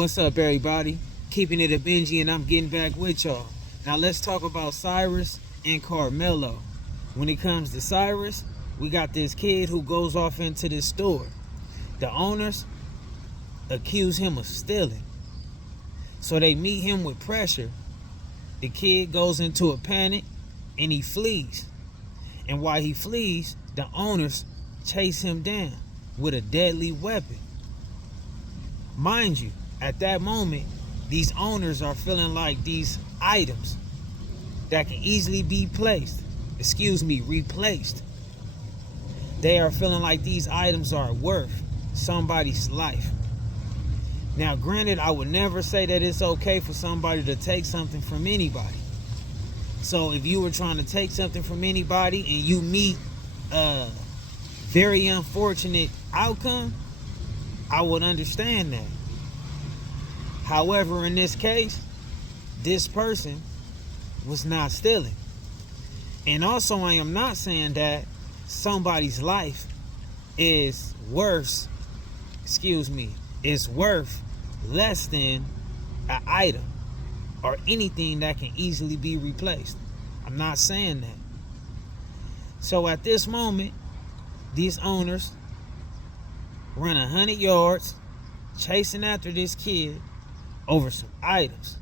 What's up, everybody? Keeping it a Benji, and I'm getting back with y'all. Now let's talk about Cyrus and Karmelo. When it comes to Cyrus, we got this kid who goes off into this store. The owners accuse him of stealing, so they meet him with pressure. The kid goes into a panic and he flees. And while he flees, the owners chase him down with a deadly weapon. Mind you, at that moment, these owners are feeling like these items that can easily be replaced. They are feeling like these items are worth somebody's life. Now, granted, I would never say that it's okay for somebody to take something from anybody. So if you were trying to take something from anybody and you meet a very unfortunate outcome, I would understand that. However, in this case, this person was not stealing. And also, I am not saying that somebody's life is worth less than an item or anything that can easily be replaced. I'm not saying that. So at this moment, these owners run 100 yards chasing after this kid over some items,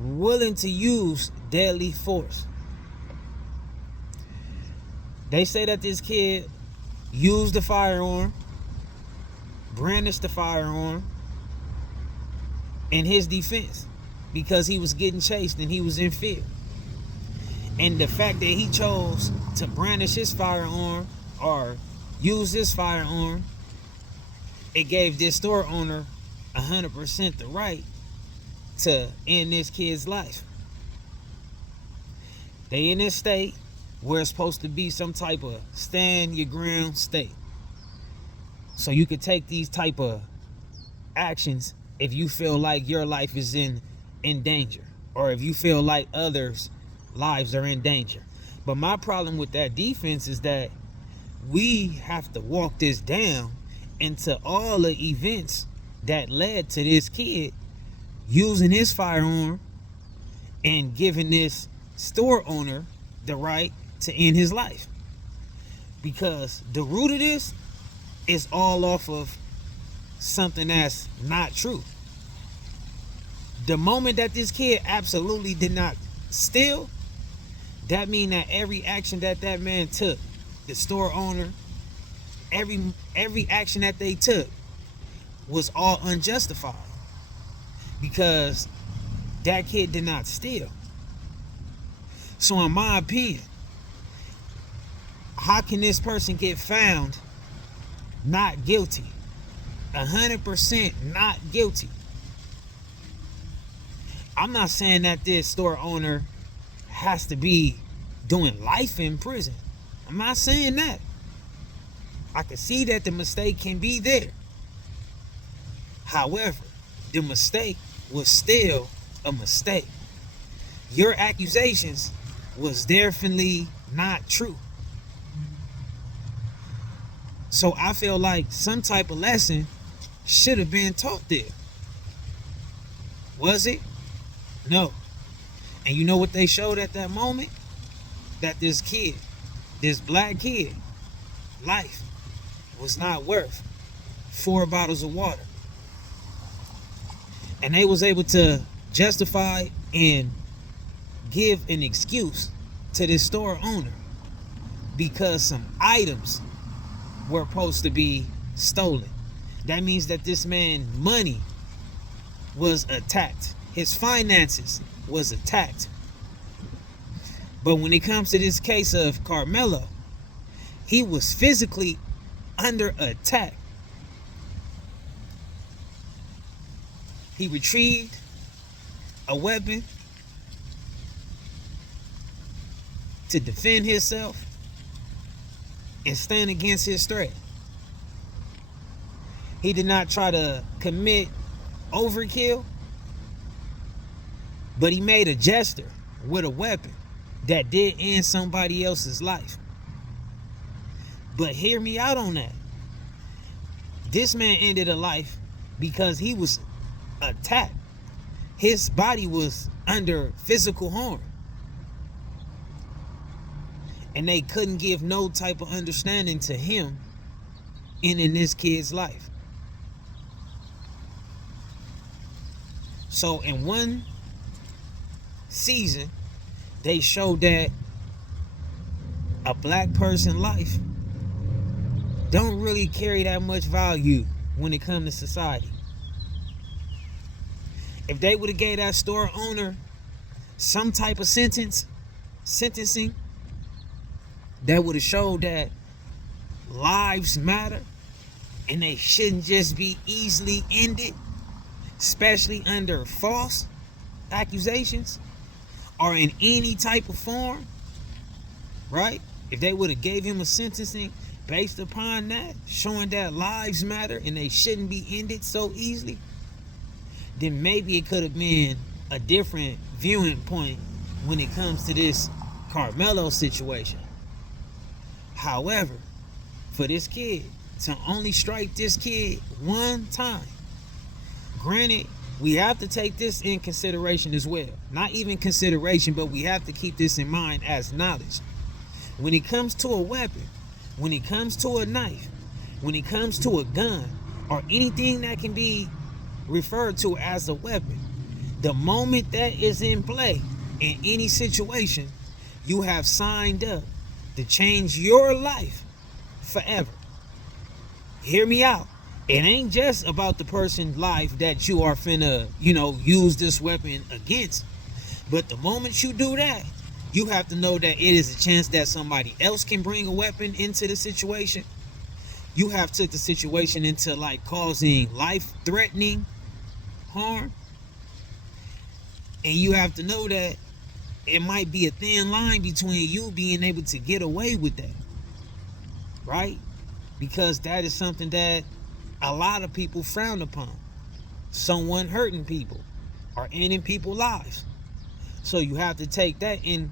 willing to use deadly force. They say that this kid used the firearm, brandished the firearm in his defense because he was getting chased and he was in fear. And the fact that he chose to brandish his firearm or use his firearm, it gave this store owner 100% the right to end this kid's life. They in this state where it's supposed to be some type of stand your ground state. So you could take these type of actions if you feel like your life is in danger, or if you feel like others' lives are in danger. But my problem with that defense is that we have to walk this down into all the events that led to this kid using his firearm and giving this store owner the right to end his life. Because the root of this is all off of something that's not true. The moment that this kid absolutely did not steal, that means that every action that man took, the store owner, every action that they took was all unjustified, because that kid did not steal. So in my opinion, how can this person get found not guilty? 100% not guilty. I'm not saying that this store owner has to be doing life in prison. I'm not saying that. I can see that the mistake can be there. However, the mistake was still a mistake. Your accusations was definitely not true. So I feel like some type of lesson should have been taught there. Was it? No. And you know what they showed at that moment? That this black kid, life was not worth 4 bottles of water. And they was able to justify and give an excuse to this store owner because some items were supposed to be stolen. That means that this man's money was attacked. His finances was attacked. But when it comes to this case of Karmelo, he was physically under attack. He retrieved a weapon to defend himself and stand against his threat. He did not try to commit overkill, but he made a gesture with a weapon that did end somebody else's life. But hear me out on that. This man ended a life because he was attacked. His body was under physical harm. And they couldn't give no type of understanding to him in this kid's life. So in one season, they showed that a black person's life don't really carry that much value when it comes to society. If they would have gave that store owner some type of sentencing, that would have showed that lives matter and they shouldn't just be easily ended, especially under false accusations or in any type of form, right? If they would have gave him a sentencing based upon that, showing that lives matter and they shouldn't be ended so easily, then maybe it could have been a different viewing point when it comes to this Karmelo situation. However, for this kid to only strike this kid one time, granted, we have to take this in consideration as well. Not even consideration, but we have to keep this in mind as knowledge. When it comes to a weapon, when it comes to a knife, when it comes to a gun, or anything that can be referred to as a weapon, the moment that is in play in any situation, you have signed up to change your life forever. Hear me out. It ain't just about the person's life that you are finna, use this weapon against. But the moment you do that, you have to know that it is a chance that somebody else can bring a weapon into the situation. You have took the situation into like causing life-threatening harm. And you have to know that it might be a thin line between you being able to get away with that, right? Because that is something that a lot of people frown upon. Someone hurting people or ending people's lives. So you have to take that in,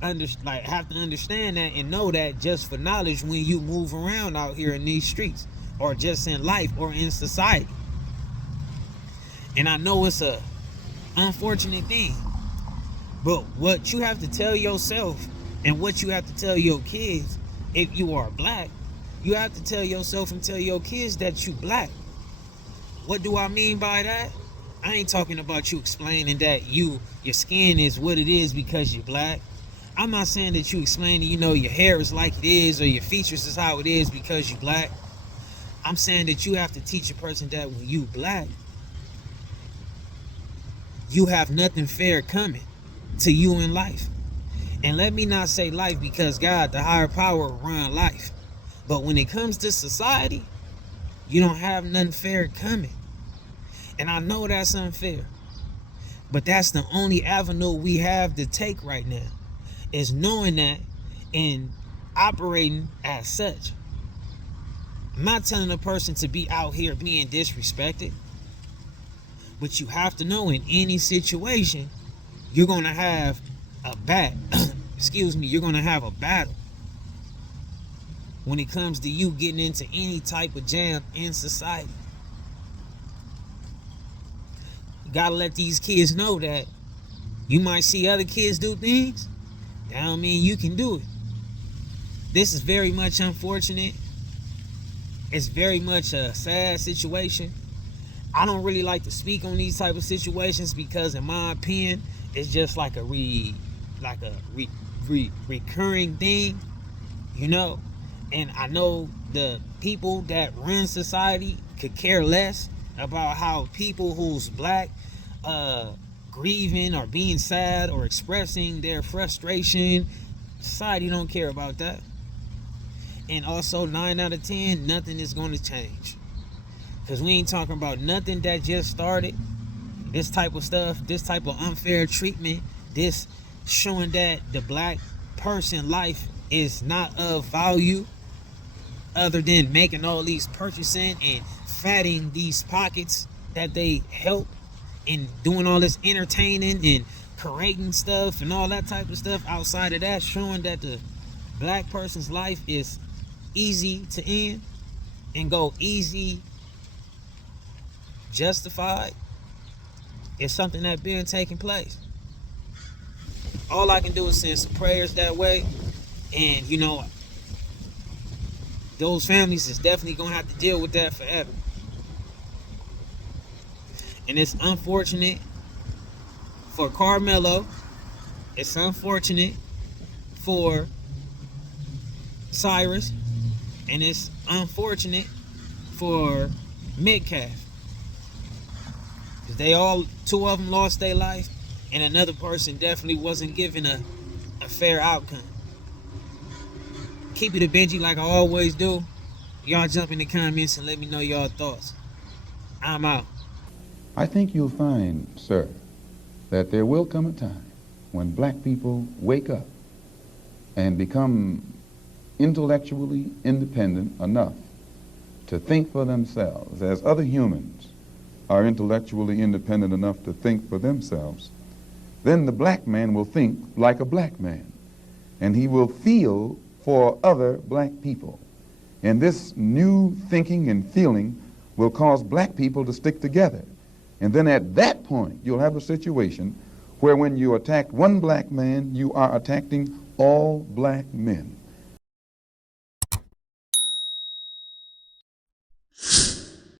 have to understand that and know that just for knowledge when you move around out here in these streets or just in life or in society. And I know it's a unfortunate thing, but what you have to tell yourself and what you have to tell your kids, if you are black, you have to tell yourself and tell your kids that you black. What do I mean by that? I ain't talking about you explaining that your skin is what it is because you're black. I'm not saying that you explain that, your hair is like it is or your features is how it is because you're black. I'm saying that you have to teach a person that when you black, you have nothing fair coming to you in life. And let me not say life because God, the higher power, run life. But when it comes to society, you don't have nothing fair coming. And I know that's unfair. But that's the only avenue we have to take right now, is knowing that and operating as such. I'm not telling a person to be out here being disrespected. But you have to know in any situation, you're going to have a you're going to have a battle when it comes to you getting into any type of jam in society. You got to let these kids know that you might see other kids do things. That don't mean you can do it. This is very much unfortunate. It's very much a sad situation. I don't really like to speak on these type of situations because, in my opinion, it's just like a recurring thing, And I know the people that run society could care less about how people who's black grieving or being sad or expressing their frustration. Society don't care about that. And also 9 out of 10, nothing is going to change. Because we ain't talking about nothing that just started. This type of stuff, this type of unfair treatment, this showing that the black person life is not of value other than making all these purchasing and fatting these pockets that they help and doing all this entertaining and creating stuff and all that type of stuff. Outside of that, showing that the black person's life is easy to end and go easy justified, it's something that been taking place. All I can do is send some prayers that way, and you know, those families is definitely gonna have to deal with that forever. And it's unfortunate for Karmelo. It's unfortunate for Cyrus, and it's unfortunate for Metcalf. Because they all, two of them lost their life, and another person definitely wasn't given a fair outcome. Keep it a Benji like I always do. Y'all jump in the comments and let me know y'all thoughts. I'm out. I think you'll find, sir, that there will come a time when black people wake up and become intellectually independent enough to think for themselves, as other humans are intellectually independent enough to think for themselves. Then the black man will think like a black man, and he will feel for other black people. And this new thinking and feeling will cause black people to stick together. And then at that point, you'll have a situation where when you attack one black man, you are attacking all black men.